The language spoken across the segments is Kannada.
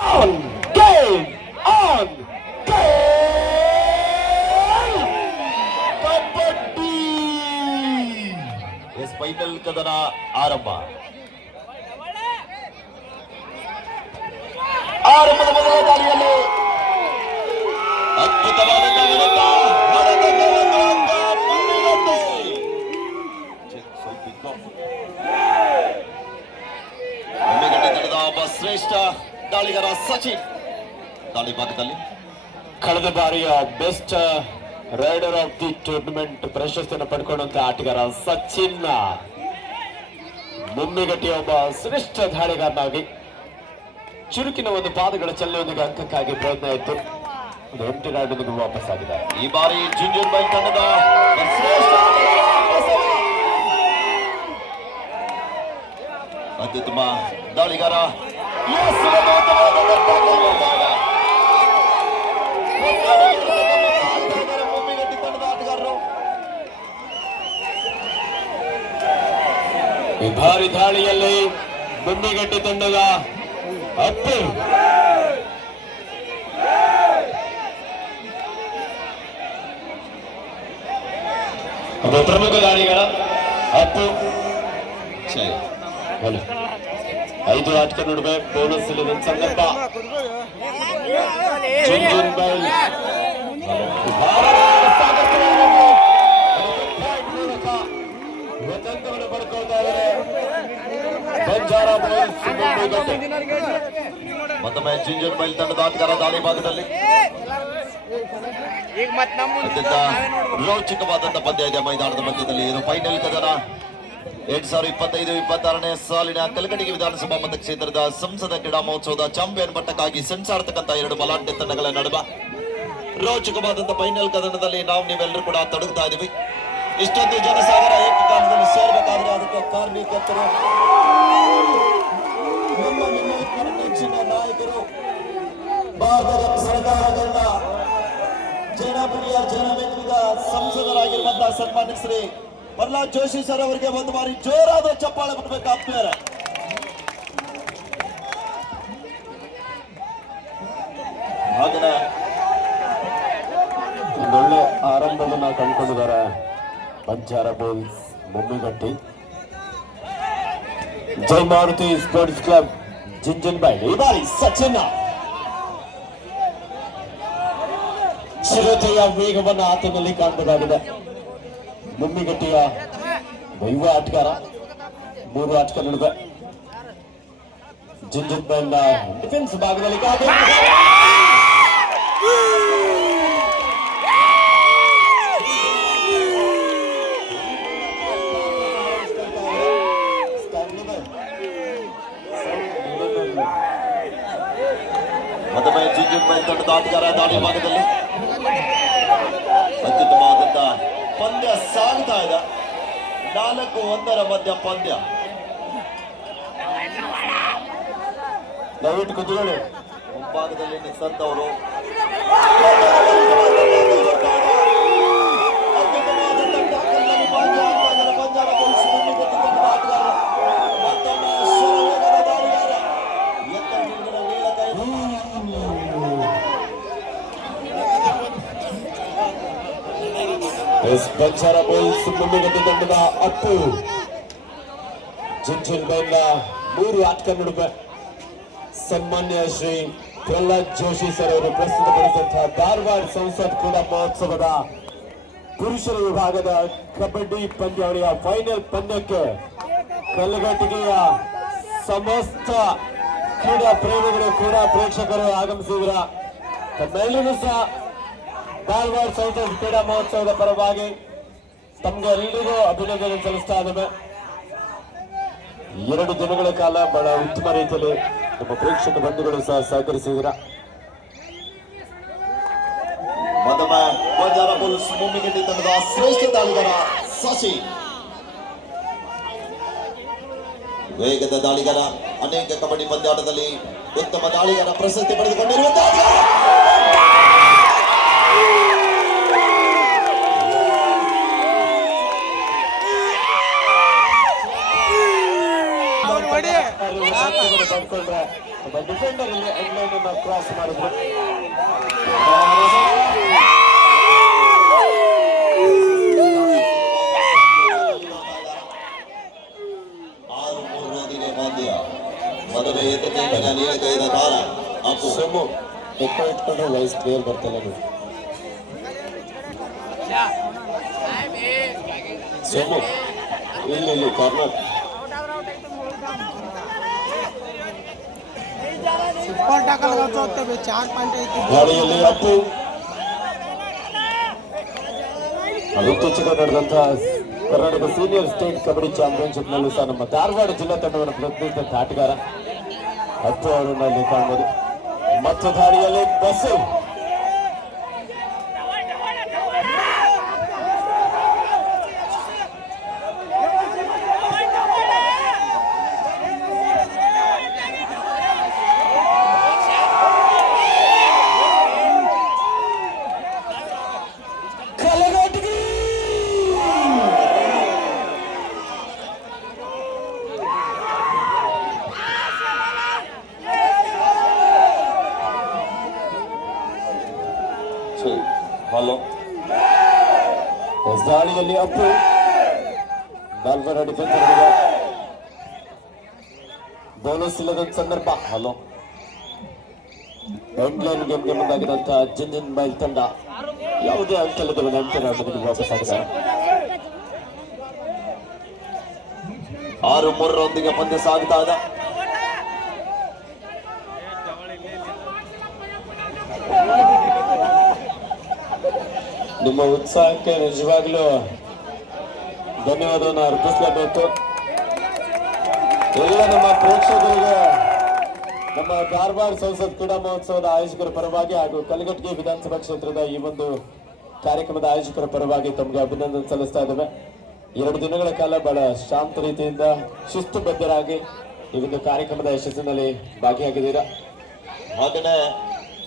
On game on kabaddi final ಕದನ ಆರಂಭ. ಆರಂಭದ ಮೊದಲ ದಾಳಿಯಲ್ಲಿ ಅದ್ಭುತವಾದ ಒಬ್ಬ ಶ್ರೇಷ್ಠ ದಾಳಿಗಾರ ಸಚಿನ್ ದಾಳಿ ಭಾಗದಲ್ಲಿ ಕಳೆದ ಬಾರಿಯ best rider of the tournament ಪ್ರಶಸ್ತಿಯನ್ನು ಪಡ್ಕೊಂಡಂತ ಆಟಗಾರ ಸಚಿನ್ ಮುಮ್ಮಿಗಟ್ಟಿಯ ಒಬ್ಬ ಶ್ರೇಷ್ಠ ದಾಳಿಗಾರನಾಗಿ ಚುರುಕಿನ ಒಂದು ಪಾದಗಳ ಚಲನೆಯೊಂದಿಗೆ ಅಂಕಕ್ಕಾಗಿ ಪ್ರಯತ್ನ ಇತ್ತು. ಒಂದು ಎಂಟಿ ರೈಡರ್ನಿಗೆ ವಾಪಸ್ ಆಗಿದೆ. ಈ ಬಾರಿ ಜುಂಜುನ್ ಬೈ ತಂಡದ ಅತ್ಯುತ್ತಮ ದಾಳಿಗಾರ ಮುಮ್ಮಿಗಟ್ಟಿ ತಂಡದ ಆಟಗಾರರು ಈ ಭಾರಿ ದಾಳಿಯಲ್ಲಿ ಮುಮ್ಮಿಗಟ್ಟಿ ತಂಡದ ಅಪ್ಪು ಒಬ್ಬ ಪ್ರಮುಖ ದಾಳಿಗಾರ ಅಪ್ಪು 5 ಆಟಕ ನಡುವೆ ಬೋನಸ್ ಇಲ್ಲದ ಸಂದರ್ಭ. ಮತ್ತೊಮ್ಮೆ ಜುಂಜುನ್ ಬೈಲ್ ತಂಡದ ಆಟಗಾರ ದಾಳಿ ಭಾಗದಲ್ಲಿ ಅತ್ಯಂತ ರೋಚಕವಾದಂತಹ ಪಂದ್ಯ ಇದೆ ಮೈದಾನದ ಮಧ್ಯದಲ್ಲಿ. ಇದು ಫೈನಲ್ ಕದನ 2025-26ನೇ ಸಾಲಿನ ಕಲಕಟಗಿ ವಿಧಾನಸಭಾ ಮತಕ್ಷೇತ್ರದ ಸಂಸದ ಕ್ರೀಡಾ ಮಹೋತ್ಸವದ ಚಾಂಪಿಯನ್ ಪಟ್ಟಕ್ಕಾಗಿ ಸೆಣಸಾಡ್ತಕ್ಕಂಥ 2 ಬಲಾಢ್ಯ ತಂಡಗಳ ನಡುವೆ ರೋಚಕವಾದಂತಹ ಫೈನಲ್ ಕದನದಲ್ಲಿ ನಾವು ನೀವೆಲ್ಲರೂ ಕೂಡ ತೊಡಗುತ್ತಾ ಇದೀವಿ. ಇಷ್ಟೊಂದು ಜನಸಾಗರ ಏಕಕಾಲದಲ್ಲಿ ಸೇರ್ಬೇಕಾದ್ರೆ ಅದಕ್ಕೆ ಕಾರ್ಮಿಕರು ನೆಚ್ಚಿನ ನಾಯಕರು ಭಾರತದ ಸರ್ಕಾರದಿಂದ ಜನಪ್ರಿಯ ಜನಮೆಚ್ಚಿದ ಸಂಸದರಾಗಿರುವಂತಹ ಸನ್ಮಾನ್ಯ ಶ್ರೀ ಪ್ರಹ್ಲಾದ್ ಜೋಶಿ ಸರ್ ಅವರಿಗೆ ಒಂದು ಬಾರಿ ಜೋರಾದ ಚಪ್ಪಾಳೆ ಬರಬೇಕು ಆಪ್ತರ. ಹಾಗೆಯೇ ಒಂದೊಳ್ಳೆ ಆರಂಭವನ್ನ ಕಂಡುಕೊಂಡಿದ್ದಾರೆ ಬಂಜಾರ ಬೋಲ್ಸ್ ಮುಮ್ಮಿಗಟ್ಟಿ. ಜೈ ಮಾರುತಿ ಸ್ಪೋರ್ಟ್ಸ್ ಕ್ಲಬ್ ಜುಂಜುನ್ ಬೈಲ್ ಈ ಬಾರಿ ಸಚಿನ್ ಚಿರತೆಯ ವೇಗವನ್ನು ಆತನಲ್ಲಿ ಕಾಣಬಹುದಾಗಿದೆ. ಮುಮ್ಮಿಗಟ್ಟಿಯ ಯುವ ಆಟಗಾರ 3 ಆಟಗಾರ ನಡುವೆ ಜುಂಜುನ್ ಬೈಲ್ ಡಿಫೆನ್ಸ್ ಭಾಗದಲ್ಲಿ ಮತ್ತೊಮ್ಮೆ ಜುಂಜುನ್ ಬೈಲ್ ತಂಡದ ಆಟಗಾರ ದಾಳಿ ಭಾಗದಲ್ಲಿ ಅತ್ಯುತ್ತಮವಾದಂತ ಪಂದ್ಯ ಸಾಗ್ತಾ ಇದೆ. 4-1 ಮಧ್ಯ ಪಂದ್ಯ. ದಯವಿಟ್ಟು ಕುತ್ಕೊಳ್ಳಿ. ಮುಂಭಾಗದಲ್ಲಿ ನಿಂತವರು ಬಂಜಾರ ಬೋಲ್ಸ್ ಮುಮ್ಮಿಗಟ್ಟಿ ತಂಡದ ಅಪ್ಪು ಜುಂಜುನ್ ಬೈಲ್ 3 ಆಟಗಾರ ನಡುವೆ ಸನ್ಮಾನ್ಯ ಶ್ರೀ ಪ್ರಹ್ಲಾದ್ ಜೋಶಿ ಸರ್ ಅವರು ಪ್ರಸ್ತುತಪಡಿಸಿದಂತಹ ಧಾರವಾಡ ಸಂಸತ್ ಕ್ರೀಡಾ ಮಹೋತ್ಸವದ ಪುರುಷರ ವಿಭಾಗದ ಕಬಡ್ಡಿ ಪಂದ್ಯಾವಳಿಯ ಫೈನಲ್ ಪಂದ್ಯಕ್ಕೆ ಕಲಘಟಗಿಯ ಸಮಸ್ತ ಕ್ರೀಡಾ ಪ್ರೇಮಿಗಳು ಕ್ರೀಡಾ ಪ್ರೇಕ್ಷಕರು ಆಗಮಿಸಿದ್ರ ತಮ್ಮೆಲ್ಲರೂ ಸಹ ಧಾರವಾಡ ಸಂಸತ್ ಕ್ರೀಡಾ ಮಹೋತ್ಸವದ ಪರವಾಗಿ ತಮ್ಗೆಲ್ಲರಿಗೂ ಅಭಿನಂದನೆ ಸಲ್ಲಿಸ್ತಾ ಇದ್ದೇವೆ. 2 ದಿನಗಳ ಕಾಲ ಬಹಳ ಉತ್ತಮ ರೀತಿಯಲ್ಲಿ ನಮ್ಮ ಪ್ರೇಕ್ಷಕ ಬಂಧುಗಳು ಸಹ ಸಹಕರಿಸಿದ್ರ. ಮತ್ತೊಮ್ಮೆ ಬಂಜಾರ ಬೋಲ್ಸ್ ಮುಮ್ಮಿಗಟ್ಟಿ ತಂಡದ ಶ್ರೇಷ್ಠ ದಾಳಿಗಾರ ಶಶಿ ವೇಗದ ದಾಳಿಗಾರ, ಅನೇಕ ಕಬಡ್ಡಿ ಪಂದ್ಯಾಟದಲ್ಲಿ ಉತ್ತಮ ದಾಳಿಗಾರ ಪ್ರಶಸ್ತಿ ಪಡೆದುಕೊಂಡಿರುವ ಡಿಫೆಂಡರ್ ಅಲ್ಲಿ ಎಂಡ್ಲೈನ್ ಅನ್ನು ಕ್ರಾಸ್ ಮಾಡಿದ್ರು. ಮದುವೆ ನೀಲಕೈದ ತಾರ ಅಪ್ಪು ಸೋಮು ಎಕ್ಕ ಇಟ್ಕೊಂಡ್ರೆ ವೈಸ್ ಕ್ಲಿಯರ್ ಬರ್ತಲ್ಲ ನೀವು. ಸೋಮು ಇಲ್ಲಿ ಕಾರ್ನರ್ ಗಾಳಿಯಲ್ಲಿ ಅಪ್ಪು. ಇತ್ತೀಚೆಗೆ ನಡೆದಂತಹ Karnataka senior state kabaddi championship ನಲ್ಲೂ ಸಹ ನಮ್ಮ ಧಾರವಾಡ ಜಿಲ್ಲಾ ತಂಡವನ್ನು ಪ್ರತಿನಿಧಿಸಿದಂತ ಆಟಗಾರ ಅಪ್ಪು ಅವರನ್ನ ಇಲ್ಲಿ ಕಾಣಬಹುದು. ಮತ್ತು ದಾಳಿಯಲ್ಲಿ ಬಸ್ಸು ದಾಳಿಯಲ್ಲಿ ಅಪ್ಪು ಬಾಲ್ವರ ಡಿಫೆನ್ಸ್ ಬೋನಸ್ ಇಲ್ಲದ ಸಂದರ್ಭ. ಹಲೋ ಎಂಡ್ಲೈನ್ ಗೇಮ್ಗೆ ಮುಂದಾಗಿರುವಂತಹ ಜಿಂಜಿನ್ ಬೈಲ್ ತಂಡ ಯಾವುದೇ ಅಂಕಲದ ನಂತರ ವಾಪಸ್ ಆಗಿದ್ದಾರೆ. 6-3 ಪಂದ್ಯ ಸಾಗ್ತಾ ಇದೆ. ನಿಮ್ಮ ಉತ್ಸಾಹಕ್ಕೆ ನಿಜವಾಗ್ಲೂ ಧನ್ಯವಾದವನ್ನು ಅರ್ಪಿಸಲೇಬೇಕು. ಎಲ್ಲ ನಮ್ಮ ಪ್ರೇಕ್ಷಕರಿಗೆ ನಮ್ಮ ಧಾರವಾಡ ಸಂಸತ್ ಕ್ರೀಡಾ ಮಹೋತ್ಸವದ ಆಯೋಜಕರ ಪರವಾಗಿ ಹಾಗೂ ಕಲಘಟಗಿ ವಿಧಾನಸಭಾ ಕ್ಷೇತ್ರದ ಈ ಒಂದು ಕಾರ್ಯಕ್ರಮದ ಆಯೋಜಕರ ಪರವಾಗಿ ತಮಗೆ ಅಭಿನಂದನೆ ಸಲ್ಲಿಸ್ತಾ ಇದ್ದೇವೆ. 2 ದಿನಗಳ ಕಾಲ ಬಹಳ ಶಾಂತ ರೀತಿಯಿಂದ ಶಿಸ್ತುಬದ್ಧರಾಗಿ ಈ ಒಂದು ಕಾರ್ಯಕ್ರಮದ ಯಶಸ್ಸಿನಲ್ಲಿ ಭಾಗಿಯಾಗಿದ್ದೀರಾ. ಹಾಗೆಯೇ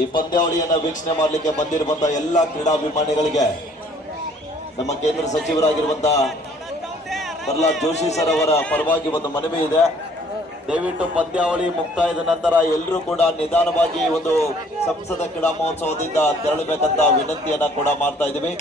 ಈ ಪಂದ್ಯಾವಳಿಯನ್ನ ವೀಕ್ಷಣೆ ಮಾಡಲಿಕ್ಕೆ ಬಂದಿರುವಂತಹ ಎಲ್ಲ ಕ್ರೀಡಾಭಿಮಾನಿಗಳಿಗೆ ನಮ್ಮ ಕೇಂದ್ರ ಸಚಿವರಾಗಿರುವಂತಹ ಪ್ರಹ್ಲಾದ್ ಜೋಶಿ ಸರ್ ಅವರ ಪರವಾಗಿ ಒಂದು ಮನವಿ ಇದೆ. ದಯವಿಟ್ಟು ಪಂದ್ಯಾವಳಿ ಮುಕ್ತಾಯದ ನಂತರ ಎಲ್ಲರೂ ಕೂಡ ನಿಧಾನವಾಗಿ ಒಂದು ಸಂಸದ ಕ್ರೀಡಾ ಮಹೋತ್ಸವದಿಂದ ತೆರಳಬೇಕಂತ ವಿನಂತಿಯನ್ನ ಕೂಡ ಮಾಡ್ತಾ ಇದ್ದೀವಿ.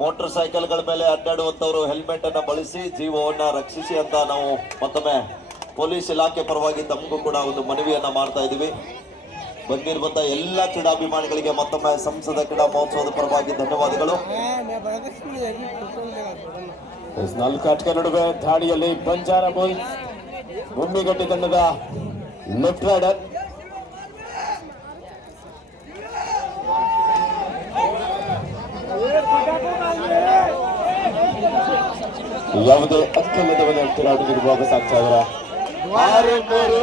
ಮೋಟಾರ್ ಸೈಕಲ್ಗಳ ಮೇಲೆ ಅಡ್ಡಾಡುವಂತವರು ಹೆಲ್ಮೆಟ್ ಅನ್ನ ಬಳಸಿ ಜೀವವನ್ನ ರಕ್ಷಿಸಿ ಅಂತ ನಾವು ಮತ್ತೊಮ್ಮೆ ಪೊಲೀಸ್ ಇಲಾಖೆ ಪರವಾಗಿ ತಮಗೂ ಕೂಡ ಒಂದು ಮನವಿಯನ್ನ ಮಾಡ್ತಾ ಇದ್ದೀವಿ. ಬಂದಿರುವಂತಹ ಎಲ್ಲ ಕ್ರೀಡಾಭಿಮಾನಿಗಳಿಗೆ ಮತ್ತೊಮ್ಮೆ ಸಂಸದ ಕ್ರೀಡಾ ಮಹೋತ್ಸವದ ಪರವಾಗಿ ಧನ್ಯವಾದಗಳು. 4 ಆಟಗಾರ ನಡುವೆ ದಾಳಿಯಲ್ಲಿ ಬಂಜಾರ ಬೋಲ್ಸ್ ಮುಮ್ಮಿಗಟ್ಟಿ ತಂಡದ ಲೆಫ್ಟ್ ರೈಡರ್ ಯಾವುದೇ ಅಕ್ಕಲ್ಲದವನ್ನ ತಿರುಗಾಟಕ್ಕೆ ವಾಪಸ್ ಆಗ್ತಾ ಇದ್ದಾರೆ. 6-3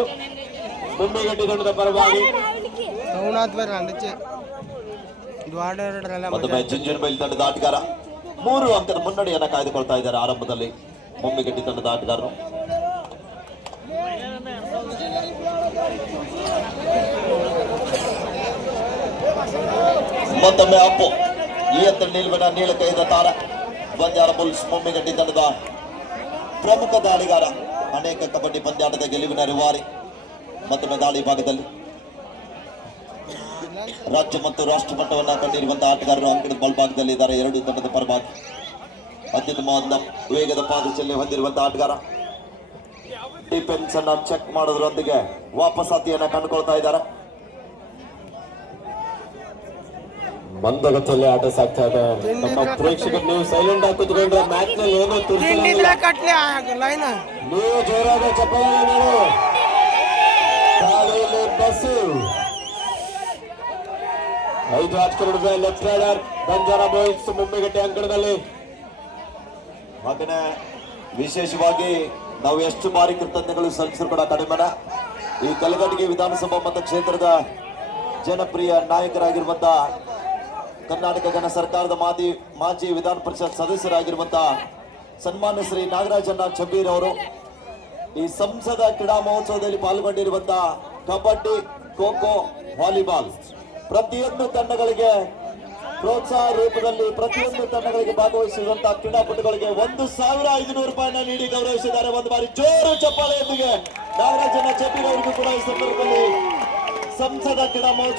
ಮುಮ್ಮಿಗಟ್ಟಿ ತಂಡದ ಪರವಾಗಿ ಮತ್ತೊಮ್ಮೆ ಜಿಂಜಿನ್ ಬೈಲ್ ತಂಡದ ಆಟಗಾರ 3 ಅಂಕದ ಮುನ್ನಡೆಯನ್ನ ಕಾಯ್ದುಕೊಳ್ತಾ ಇದ್ದಾರೆ. ಆರಂಭದಲ್ಲಿ ಮುಮ್ಮಿಗಟ್ಟಿ ತಂಡದ ಆಟಗಾರರು ಮತ್ತೊಮ್ಮೆ ಅಪ್ಪು ಈ ಎತ್ತರ ನಿಲುವಿನ ನೀಲಕೈದ ತಾರ ಬಂಜಾರ ಬುಲ್ಸ್ ಮುಮ್ಮಿಗಟ್ಟಿ ತಂಡದ ಪ್ರಮುಖ ದಾಳಿಗಾರ. ಅನೇಕ ಕಬಡ್ಡಿ ಪಂದ್ಯಾಟದ ಗೆಲುವಿನ ರೂವಾರಿ. ಮತ್ತೊಮ್ಮೆ ದಾಳಿ ಭಾಗದಲ್ಲಿ ರಾಜ್ಯ ಮತ್ತು ರಾಷ್ಟ್ರ ಮಟ್ಟವನ್ನ ಕಂಡಿರುವಂತಹ ಆಟಗಾರರು ಅಂಕಣದ ಬಲಭಾಗದಲ್ಲಿ ಇದ್ದಾರೆ. 2 ತಂಡದ ಪರವಾಗಿ ಅತ್ಯುತ್ತಮವಾದ ವೇಗದ ಪಾದಚಲನೆ ಹೊಂದಿರುವಂತಹ ಆಟಗಾರ. ಡಿಫೆನ್ಸ್ ಅನ್ನ ಚೆಕ್ ಮಾಡೋದ್ರೊಂದಿಗೆ ವಾಪಸಾತಿಯನ್ನ ಕಂಡುಕೊಳ್ತಾ ಇದ್ದಾರೆ. ಮಂದಗತಿಯಲ್ಲಿ ಆಟ ಸಾಗ್ತಾ ಇದೆ. ನಮ್ಮ ಪ್ರೇಕ್ಷಕರು ನೀವು ಸೈಲೆಂಟ್ ಆಗಿ ಕೂತ್ಕೊಂಡ್ರೆ ಮ್ಯಾಚ್ ನಲ್ಲಿ ಏನೋ ತೋರಿಸಿಲ್ಲ. ನೀವು ಜೋರಾದ ಚಪ್ಪಾಳೆ ನೋಡು. ಗಾಳಿಯಲ್ಲಿ ಬಸ್ಸು 5 ಆಟಗಾರರು left raider Banjara boys Mummigatti ಅಂಕಣದಲ್ಲಿ. ಹಾಗೆಯೇ ವಿಶೇಷವಾಗಿ ನಾವು ಎಷ್ಟು ಬಾರಿ ಕೃತಜ್ಞಗಳು ಸಲ್ಲಿಸಿದ್ರು ಕೂಡ ಕಡಿಮೆನ. ಈ ಕಲಘಟಗಿ ವಿಧಾನಸಭಾ ಮತಕ್ಷೇತ್ರದ ಜನಪ್ರಿಯ ನಾಯಕರಾಗಿರುವಂತಹ ಕರ್ನಾಟಕ ಗಣ ಸರ್ಕಾರದ ಮಾಜಿ ವಿಧಾನ ಪರಿಷತ್ ಸದಸ್ಯರಾಗಿರುವಂತಹ ಸನ್ಮಾನ್ಯ ಶ್ರೀ ನಾಗರಾಜಣ್ಣ ಚಬ್ಬೀರ್ ಅವರು ಈ ಸಂಸದ ಕ್ರೀಡಾ ಮಹೋತ್ಸವದಲ್ಲಿ ಪಾಲ್ಗೊಂಡಿರುವಂತಹ ಕಬಡ್ಡಿ, ಖೋ ಖೋ, ವಾಲಿಬಾಲ್ ಪ್ರತಿಯೊಂದು ತಂಡಗಳಿಗೆ ಪ್ರೋತ್ಸಾಹ ರೂಪದಲ್ಲಿ ಪ್ರತಿಯೊಂದು ತಂಡಗಳಿಗೆ ಭಾಗವಹಿಸಿರುವಂತಹ ಕ್ರೀಡಾಪಟುಗಳಿಗೆ 1,500 ರೂಪಾಯಿನ ನೀಡಿ ಗೌರವಿಸಿದ್ದಾರೆ. ಒಂದು ಬಾರಿ ಜೋರು ಚಪ್ಪಾಳೆಯೊಂದಿಗೆ ನಾಗರಾಜಣ್ಣ ಚಬ್ಬೀರ್ ಅವರಿಗೂ ಕೂಡ ಈ ಸಂದರ್ಭದಲ್ಲಿ ಸಂಸದ ಕ್ರೀಡಾ ಮಹೋತ್ಸವ